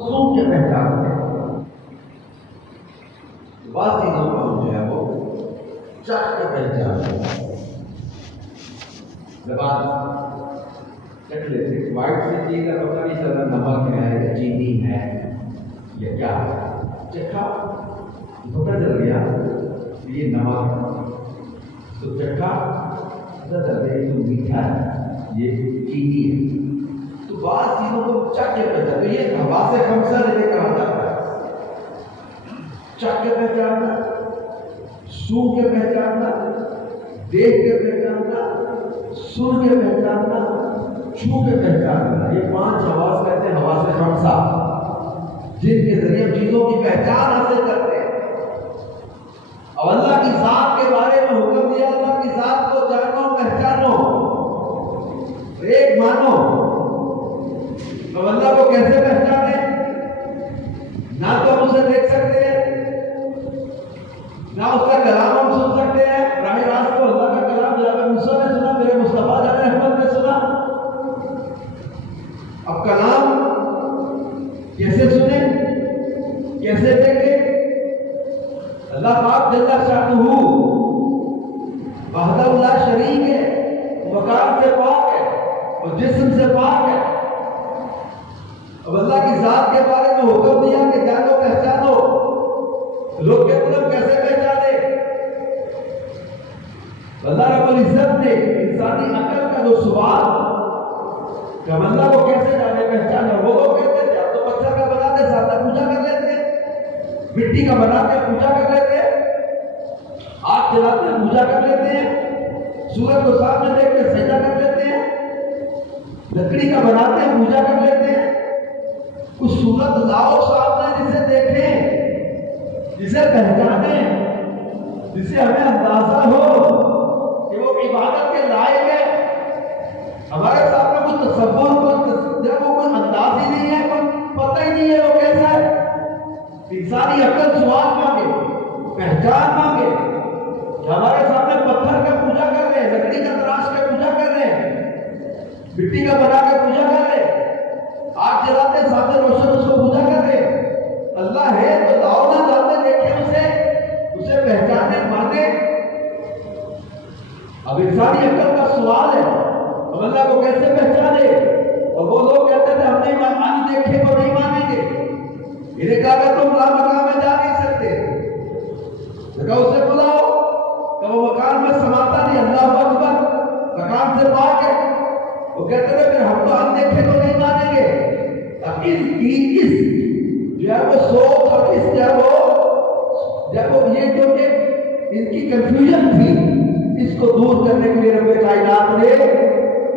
سن کے پہچانتے ہیں، بعض چیزوں کو ہم جو ہے وہ چکھ کے پہچانتے ہیں۔ زبان چکھ لیتے، وائٹ سی چیز کا پتہ نہیں چلا نمک ہے یا چینی ہے یا کیا ہے، چکھا پتہ چل گیا یہ نمک ہے، تو چکھا پتہ چل گیا یہ تو میٹھا ہے، یہ چینی ہے۔ تو بعض چیزوں کو چکھ کے پہچانتے، یہ حواس خمسہ جسے کہا جاتا ہے، چکھ کے پہچاننا، سونگھ کے پہچاننا، دیکھ کے پہچاننا، سن کے پہچاننا، چھو کے پہچاننا، یہ 5 حواس کہتے ہیں حواس خمسہ، جن کے ذریعے ہم چیزوں کی پہچان حاصل کرتے ہیں۔ اور اللہ کی ذات کے بارے میں حکم دیا، اللہ کی ذات کو جانو پہچانو، ایک مانو۔ اب اللہ کو کیسے پہچانے؟ نہ تو ہم اسے دیکھ سکتے ہیں، نہ اس کا کلام ہم سن سکتے ہیں۔ براہ راست کو اللہ کا کلام جناب موسیٰ نے سنا، میرے مصطفیٰ جان احمد نے سنا۔ اب کلام کیسے سنیں، کیسے دیکھیں؟ اللہ پاک جل شانہ وحدہ لا شریک ہے، مکان سے پاک ہے اور جسم سے پاک ہے۔ اب اللہ کی ذات کے بارے میں حکم دیا کہ جانو پہچانو، لوگ کہتے ہیں کیسے پہچانے؟ اللہ رب العزت نے انسانی عقل کا جو سوال کہ ہم اللہ کو کیسے جانے پہچانے، وہ لوگ کہتے ہیں یا تو پتھر کا بناتے سادہ پوجا کر لیتے ہیں، مٹی کا بناتے پوجا کر لیتے ہیں، آگ جلاتے پوجا کر لیتے ہیں، سورج کو سامنے دیکھ کے سجدہ کر لیتے ہیں، لکڑی کا بناتے ہیں پوجا کر لیتے ہیں۔ کچھ صورت لاؤ سامنے جسے دیکھیں، جسے پہچانیں، جسے ہمیں اندازہ ہو کہ وہ عبادت کے لائق ہے۔ ہمارے سامنے کوئی تصور، کوئی انداز ہی نہیں ہے، کوئی پتہ ہی نہیں ہے وہ کیسا ہے۔ انسانی عقل سوال مانگے، پہچان مانگے کہ ہمارے سامنے پتھر کا پوجا کر رہے ہیں، لکڑی کا تراش کے پوجا کر رہے ہیں، مٹی کا بنا کے پوجا کر رہے ہیں، آگ جلاتے ہیں سامنے روشن اس کو پوجا کر رہے ہیں۔ اللہ ہے تو لاؤ نہ جاتے دیکھیں اسے پہچانے مانے۔ اب انسانی عقل کا سوال ہے، ہم اللہ کو کیسے پہچانے؟ اور وہ لوگ کہتے تھے ہم نہیں آج دیکھے تو نہیں مانیں گے۔ انہیں کہا کہ تم لا مقام میں جا نہیں سکتے، کہا اسے بلاؤ کہ وہ مکان میں سماتا نہیں، اللہ اکبر، مکان سے پاک ہے۔ وہ کہتے تھے پھر ہم تو ہم دیکھے تو نہیں مانیں گے۔ اب ان کی اس جو ہے وہ سوچ اور اس جب وہ یہ جو کہ ان کی کنفیوژن تھی، اس کو دور کرنے کے لیے رب کائنات نے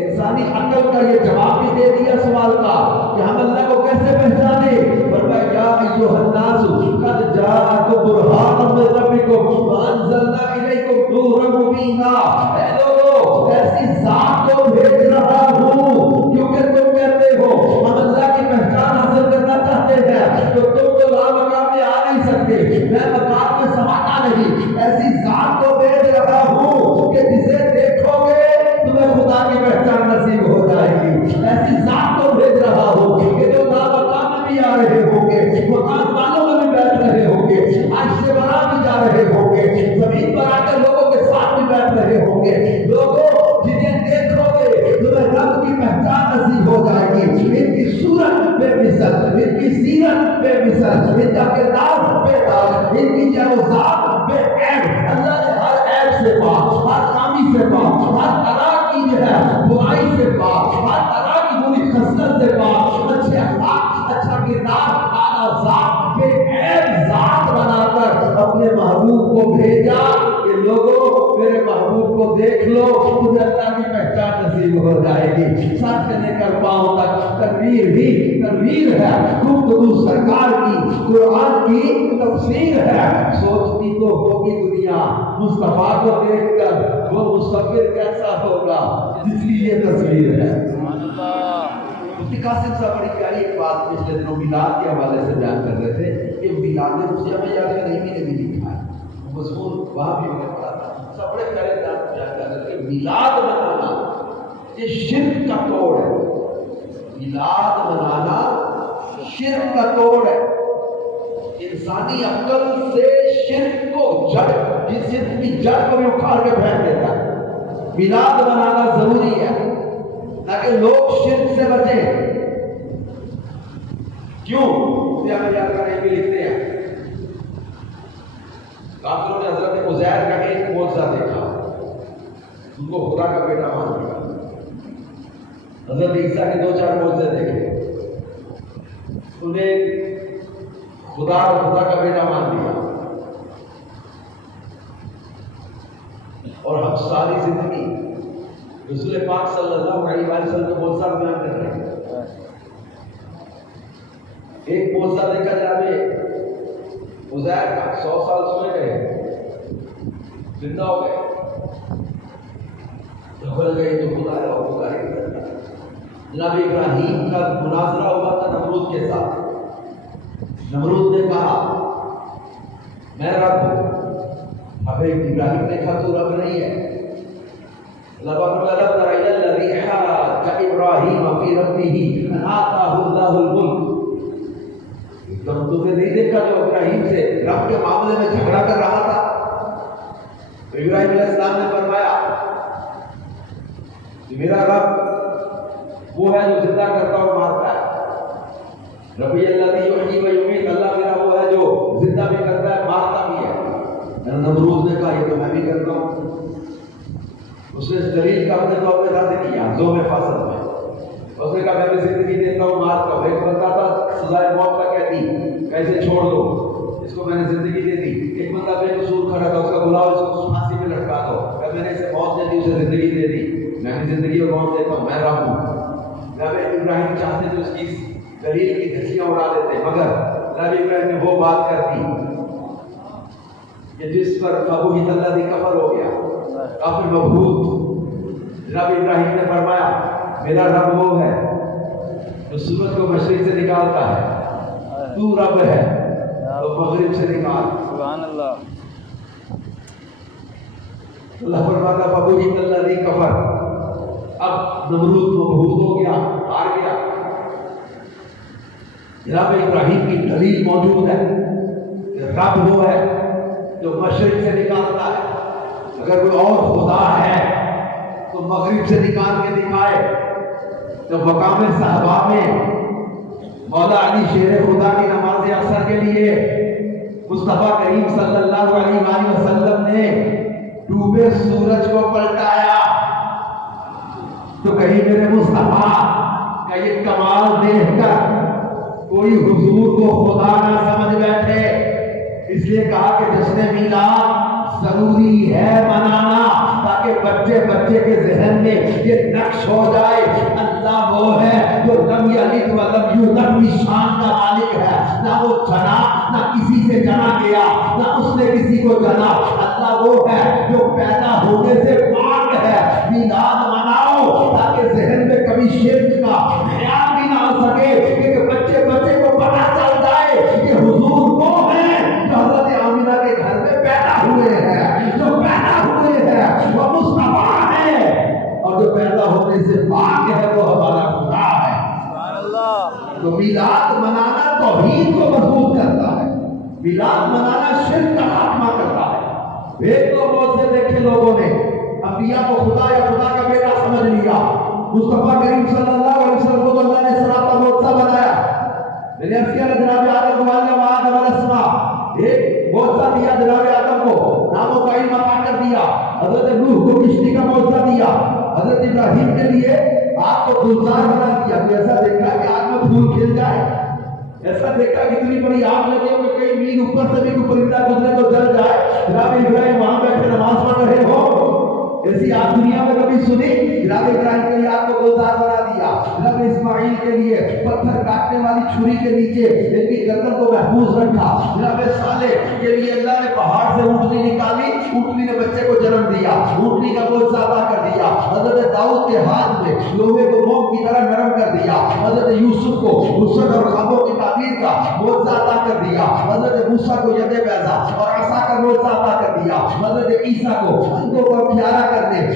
انسانی عقل کا یہ جواب بھی دے دیا سوال کا کہ ہم اللہ کو کیسے پہچانے۔ فرمایا یا ایھا الناس قد جاءکم برہان من ربکم وانزلنا الیکم نورا مبینا۔ اے لوگو ایسی ذات کو بھیج رہا ہوں کیونکہ تم کہتے ہو ہم اللہ کی پہچان حاصل کرنا چاہتے ہیں، تو تم تو لا مقام میں آ نہیں سکتے، میں مقام میں سماتا نہیں۔ ایسی ذات کو بھیج رہا ہوں کہ جسے دیکھو گے تمہیں خدا کی پہچان نصیب ہو جائے گی۔ ایسی ذات کو بھیج رہا ہوں کہ جو لا مقام میں بھی آ رہے ہوں گے، مقام والوں میں بھی بیٹھ رہے ہوں گے، عرش سے بنا بھی جا رہے ہوں گے، زمین پر آ کر لوگوں کے ساتھ بھی بیٹھ رہے ہوں گے۔ لوگوں جنہیں دیکھو گے تمہیں رب کی پہچان نصیب ہو جائے گی۔ ان کی صورت بے مثل، ان کی سیرت بے مثل، ان کا کردار بے داغ، ان کی ذات بے عیب۔ اللہ نے ہر عیب سے پاک، ہر خامی سے پاک، ہر طرح کی جو ہے برائی سے پاک، ہر طرح کی بری خصلت سے پاک، اچھے اخلاق، اچھا کردار، اعلیٰ ذات، بے عیب ذات بنا کر اپنے محبوب کو بھیجا کہ لوگوں میرے محبوب کو دیکھ لو، تمہیں اللہ کی پہچان نصیب ہو جائے گی۔ سر سے لے کر پاؤں تک تنویر ہی تنویر ہے، گفتگو سرکار کی، قرآن کی تفسیر ہے۔ سوچتی تو ہوگی دنیا مصطفیٰ کو دیکھ کر وہ مصور کیسا ہوگا جس کی یہ تصویر ہے۔ مفتی قاسم صاحب بڑی پیاری ایک بات پچھلے دنوں میلاد کے حوالے سے بیان کر رہے تھے کہ میلاد مسیح یاد رحیمی نے بھی لکھا ہے، مضمون وہاں بھی میں نے پڑھا تھا، سب بڑے پیارے بیان کر رہے تھے کہ میلاد منانا یہ شرک کا توڑ ہے۔ میلاد منانا شرک کا توڑ ہے. انسانی عقل سے شرک کو جڑ، جس شرک کی جڑ کو بھی اکھاڑ کے پھینک دیتا ہے. میلاد منانا ضروری ہے تاکہ لوگ شرک سے بچیں. کیوں؟ بھی لکھتے ہیں کافروں نے حضرت عزیر کا ایک معجزہ دیکھا، ان کو خدا کا بیٹا مان لیا. حضرت عیسیٰ کے 2-4 معجزے دیکھے، انہیں خدا اور خدا کا بیٹا مان لیا. اور ہم ساری زندگی رسول پاک صلی اللہ علیہ وسلم کے معجزات بیان کر رہے ہیں. ایک معجزہ دیکھا جناب عزیر کا، 100 سال سوئے گئے، زندہ ہو گئے، دبل گئے تو خدا ہے اور خدا ہے. جناب ابراہیم کا مناظرہ ہوا تھا نمرود کے ساتھ. نمرود نے کہا میں رب ہوں. اب ابراہیم نے کہا تو رب نہیں ہے. لَبَرَّ الَّذِي حَاجَّ إِبْرَاهِيمَ فِي رَبِّهِ أَنْ آتَاهُ اللَّهُ الْمُلْكَ. تم نے نہیں دیکھا جو ابراہیم سے رب کے معاملے میں جھگڑا کر رہا تھا؟ تو ابراہیم علیہ السلام نے فرمایا کہ میرا رب وہ ہے جو زندہ کرتا اور مارتا ہے. ربی الذی یحیی و یمیت، اللہ میرا وہ ہے جو زندہ بھی کرتا ہے مارتا بھی ہے. نمرود نے کہا یہ تو میں بھی کرتا ہوں. اس نے اس دلیل کا اپنے طور پہ رد کیا ذوم فاصل میں. اس نے کہا میں بھی زندگی دیتا ہوں مارتا ہوں. ایک بندہ تھا سزائے موت کا قیدی، کیسے چھوڑ دو اس کو، میں نے زندگی دے دی. ایک بندہ بے قصور کھڑا تھا، اس کا بلاؤ اس کو پھانسی پہ لٹکا دو. کہ میں نے اسے موت دے دی، اسے زندگی دے دی. میں بھی زندگی اور موت دیتا ہوں، میں رب ہوں. جب ابراہیم چاہتے تو اس کی دلیل کی دھچیاں اڑا دیتے، مگر جب ابراہیم نے وہ بات کر دی کہ جس پر فبہت الذی کفر ہو گیا، کافر مبہوت. جناب ابراہیم نے فرمایا میرا رب وہ ہے جو سورج کو مشرق سے نکالتا ہے، تو رب ہے تو مغرب سے نکال. سبحان اللہ. اللہ فرماتا فبہت الذی کفر. اب نمرود مبہوت ہو گیا، ہار گیا. جناب ابراہیم کی دلیل موجود ہے کہ رب وہ ہے جو مشرق سے نکالتا ہے. اگر کوئی اور خدا ہے تو مغرب سے نکال کے دکھائے. تو مقام صحابہ میں مولا علی شیر خدا کی نماز عصر کے لیے مصطفیٰ کریم صلی اللہ علیہ وآلہ وسلم نے ڈوبے سورج کو پلٹایا. تو کہیں میرے مصطفیٰ کا یہ کمال دیکھ کر کوئی حضور کو خدا نہ سمجھ بیٹھے. اس لیے کہا کہ جشن میلاد ضروری ہے منانا تاکہ بچے بچے کے ذہن میں یہ نقش ہو جائے اللہ وہ ہے جو لم یلد ولم یولد کی شان کا مالک ہے. نہ وہ جنا، نہ کسی سے جنا گیا، نہ اس نے کسی کو جنا. اللہ وہ ہے جو پیدا ہونے سے پاک ہے. میلاد مناؤ تاکہ ذہن میں کبھی شرک کا خیال بھی نہ آ سکے، کہ بچے بچے کو پتہ چل جائے کہ حضور وہ ہے جو حضرت آمینہ کے گھر میں پیدا ہوئے ہیں، جو پیدا ہوئے ہیں وہ مصطفیٰ ہے، اور جو پیدا ہونے سے پاک ہے وہ ہمارا خدا ہے. سبحان اللہ. تو میلاد منانا توحید کو مضبوط کرتا ہے. میلاد منانا شرک کا خاتمہ کرتا ہے. ایک تو بہت سے دیکھے لوگوں نے انبیاء کو خدا یا خدا کا بیٹا سمجھ لیا. مصطفیٰ کریم صلی اللہ علیہ وسلم کو تو اللہ نے صراط المعجزہ بنایا. میں نے عرض کیا جناب آدم کو علم آدم الاسماء، ایک معجزہ دیا جناب آدم کو، ناموں کا علم عطا کر دیا. حضرت نوح کو کشتی کا معجزہ دیا. حضرت ابراہیم کے لیے آگ کو گلزار بنا دیا. ایسا دیکھا کہ آگ میں پھول کھل جائے، ایسا دیکھا کہ اتنی بڑی آگ لگے ہوئے کئی میل اوپر سے بھی کوئی پرندہ گزرے تو جل جائے. جناب ابراہیم وہاں بیٹھے نماز پڑھ رہے ہو، ایسی آگ دنیا میں کبھی سنی؟ جناب ابراہیم کے لیے آگ کو گلزار بنا دیا. جناب اسماعیل کے لیے پتھر کاٹنے والی چھری کے نیچے ان کی گردن کو محفوظ رکھا. جناب صالح کے لیے اللہ نے پہاڑ سے اونٹنی نکالی، اونٹنی نے بچے کو جنم دیا، اونٹنی کا معجزہ عطا کر دیا. حضرت داؤد کے ہاتھ میں لوہے کو موم کی طرح نرم کر دیا. حضرت یوسف کو حسن اور خوابوں کی تعبیر کا معجزہ عطا کر دیا. حضرت موسیٰ کو ید بیضا اور عصا کا معجزہ عطا کر دیا. حضرت عیسیٰ کو اندھوں کو پیارا کرنے،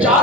4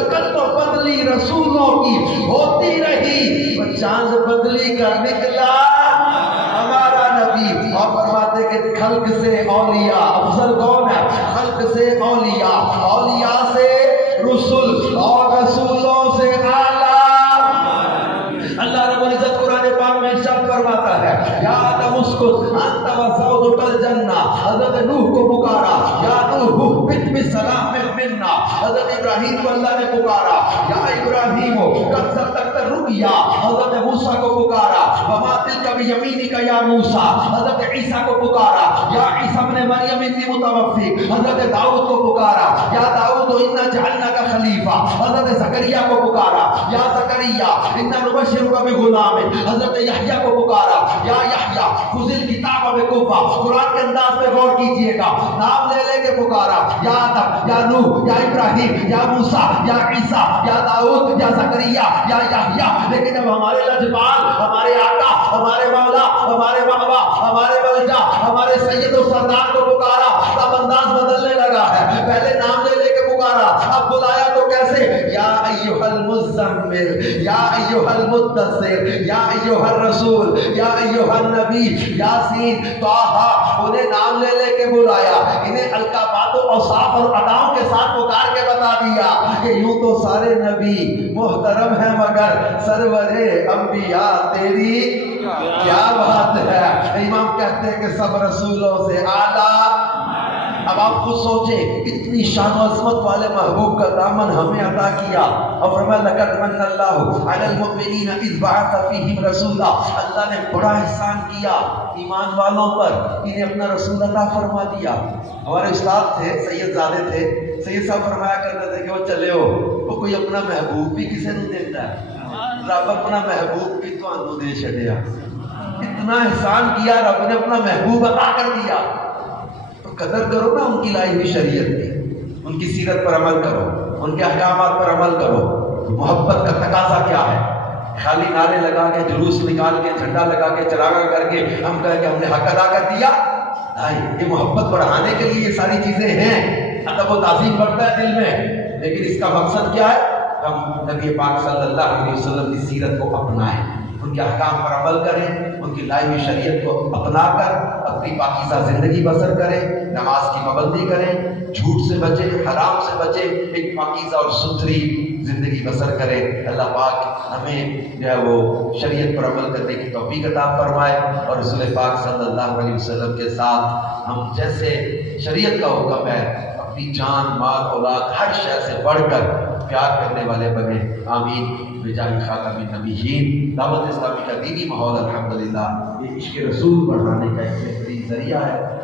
شکل تو بدلی رسولوں کی ہوتی رہی، وہ چاند بدلی کر نکلا ہمارا نبی۔ اور فرماتے کہ خلق سے اولیاء افضل کون ہے؟ خلق سے اولیاء، اولیاء سے رسول، اور رسولوں سے اعلیٰ۔ اللہ رب العزت قرآن پاک میں ارشاد فرماتا ہے یا آدم اسکت انت و زوجک الجنہ، حضرت نوح کو پکارا یا نوح بت بسلام منا، حضرت ابراہیم کو اللہ نے پکارا یا ابراہیم قد صدقت الرؤیا، حضرت موسیٰ کو پکارا وما تلک بیمینک یا موسیٰ، حضرت عیسیٰ کو پکارا یا عیسیٰ ابن مریم انی متوفیک، حضرت داؤد کو پکارا یا داؤد انا جعلناک خلیفہ، حضرت زکریا کو پکارا یا زکریا انا نبشرک بغلام، حضرت یحییٰ کو پکارا یا یحییٰ خذ الکتاب بقوہ۔ قرآن کے انداز پہ غور کیجئے گا، نام لے لے کے پکارا یا آدم یا نوح یا ابراہیم یا موسیٰ یا عیسیٰ یا داؤد یا زکریا یا یحییٰ، لیکن اب ہمارے لجپال، ہمارے آقا، ہمارے مولا، ہمارے بابا، ہمارے ملجا، ہمارے سید و سردار کو پکارا، اب انداز بدلنے لگا ہے۔ پہلے نام لے لے کے پکارا، اب بلایا تو کیسے؟ یا ایھا المزمل، یا ایھا المدثر، یا ایھا الرسول، یا ایھا النبی، یاسین، طٰہٰ، انہیں نام لے لے کے بلایا، انہیں القابات و اوصاف اور اداؤں کے ساتھ پکار کے بتا دیا کہ یوں تو سارے نبی محترم ہیں مگر سرور انبیاء تیری کیا بات ہے۔ امام کہتے ہیں کہ سب رسولوں سے اعلیٰ۔ اب آپ خود سوچیں، اتنی شان و عظمت والے محبوب کا دامن ہمیں عطا کیا، اور فرمایا لقد من اللہ علی المؤمنین اذ بعث فیہم رسولا، اللہ نے بڑا احسان کیا ایمان والوں پر، انہیں اپنا رسول عطا فرما دیا۔ ہمارے استاد تھے، سید زادے تھے، سید صاحب فرمایا کرتے تھے کہ وہ چلے ہو وہ کوئی اپنا محبوب بھی کسی نے دیتا ہے، رب اپنا محبوب بھی تو دے چھڑیا۔ اتنا احسان کیا رب نے، اپنا محبوب عطا کر دیا، تو قدر کرو نا ان کی لائی ہوئی شریعت کی، ان کی سیرت پر عمل کرو، ان کے احکامات پر عمل کرو۔ محبت کا تقاضا کیا ہے؟ خالی نعرے لگا کے، جلوس نکال کے، جھنڈا لگا کے، چراغاں کر کے ہم کہیں کہ ہم نے حق ادا کر دیا؟ نہیں، یہ محبت بڑھانے کے لیے یہ ساری چیزیں ہیں، ادب و تعظیم بڑھتا ہے دل میں، لیکن اس کا مقصد کیا ہے؟ ہم نبی پاک صلی اللہ علیہ وسلم کی سیرت کو اپنائیں، ان کے احکام پر عمل کریں، ان کی لائی ہوئی شریعت کو اپنا کر اپنی پاکیزہ زندگی بسر کریں، نماز کی پابندی کریں، جھوٹ سے بچیں، حرام سے بچیں، ایک پاکیزہ اور ستھری زندگی بسر کریں۔ اللہ پاک ہمیں جو ہے وہ شریعت پر عمل کرنے کی توفیق عطا فرمائے، اور رسول پاک صلی اللہ علیہ وسلم کے ساتھ ہم جیسے شریعت کا حکم ہے اپنی جان، مال، اولاد، ہر شے سے بڑھ کر پیار کرنے والے بنے، آمین بجاہ خاتم النبیین۔ دعوت اسلامی کا دینی ماحول الحمدللہ یہ عشق رسول بڑھانے کا ایک بہترین ذریعہ ہے۔